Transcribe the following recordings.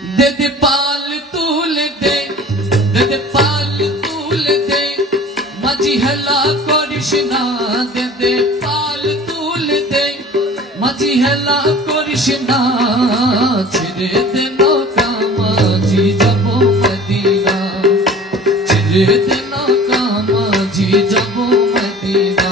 दे दे पाल तूल दे, दे दे पाल तूल दे, माझी हेला करिस ना, दे दे पाल तूल दे, माझी हेला करिस ना, ছেড়ে দে নৌকা মাঝি যাব মদিনা, ছেড়ে দে নৌকা মাঝি যাব মদিনা।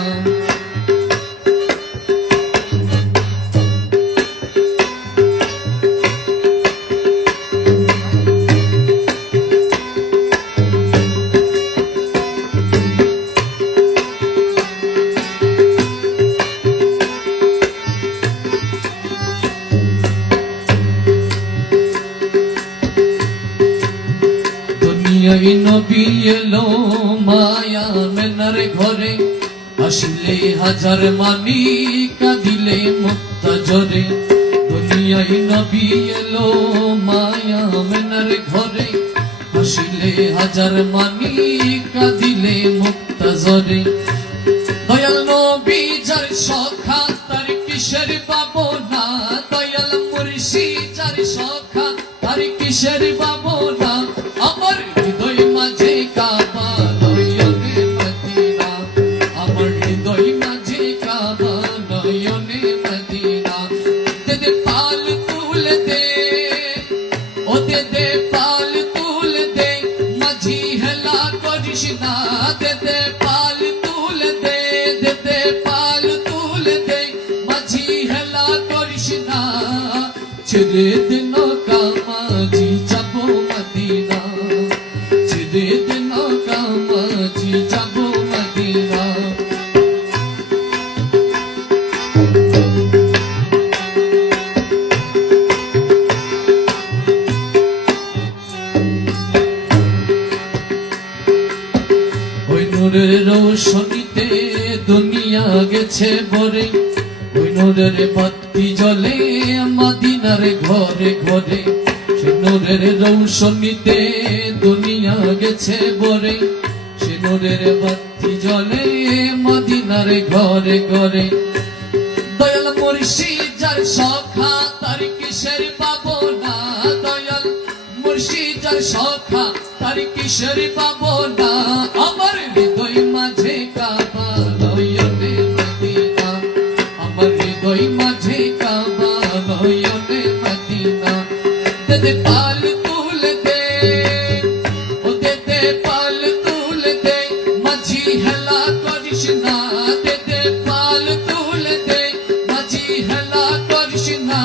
এই নবী এলো মায়া মেনার ঘরে, আসলে হাজার মানি কাঁদিলে মুক্তা ঝরে। দুনিয়ায় নবী এলো মায়া মেনার ঘরে, আসলে হাজার মানি কাঁদিলে মুক্তা ঝরে। দয়াল নবী যার সখা তার কিসের পাবনা, দয়াল মুর্শিদ যার সখা তার কিসের পাবনা। আমার হৃদয় মাঝে কাবা নয়নে মদিনা, আমার হৃদয় মাঝে কাবা নয়নে মদিনা। দে দে পাল তুল দে, ও দে দে পাল তুল দে, মাঝি হেলা করিস না, দে দে পাল তুল দে, দে দে পাল তুল দে, মাঝি হেলা করিস না, ছেড়ে দে নৌকা মাঝি যাব মদিনা, ছেড়ে দে নৌকা মাঝি যাব মদিনা। ওই নূরের রৌশনীতে দুনিয়া গেছে ভরে, ওই নূরের বাতি জ্বলে মদিনার ঘরে ঘরে। সে নূরের রৌশনীতে দুনিয়া গেছে ভরে, সে নূরের বাতি জ্বলে মদিনার ঘরে ঘরে। দয়াল মুর্শিদ যার সখা তার কিসের পাবনা, দয়াল মুর্শিদ যার সখা তার কিসের পাবনা। আমার হৃদয় মাঝে কাবা নয়নে মদিনা, আমার হৃদয় মাঝে কাবা নয়নে মদিনা। দে দে পাল তুল দে, ও দে দে পাল তুল দে, মাঝি হেলা করিস না, দে দে পাল তুল দে, মাঝি হেলা করিস না,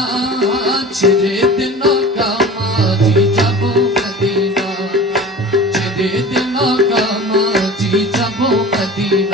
ছেড়ে দে নৌকা মাঝি যাব মদিনা, ছেড়ে দে নৌকা মাঝি যাব মদিনা।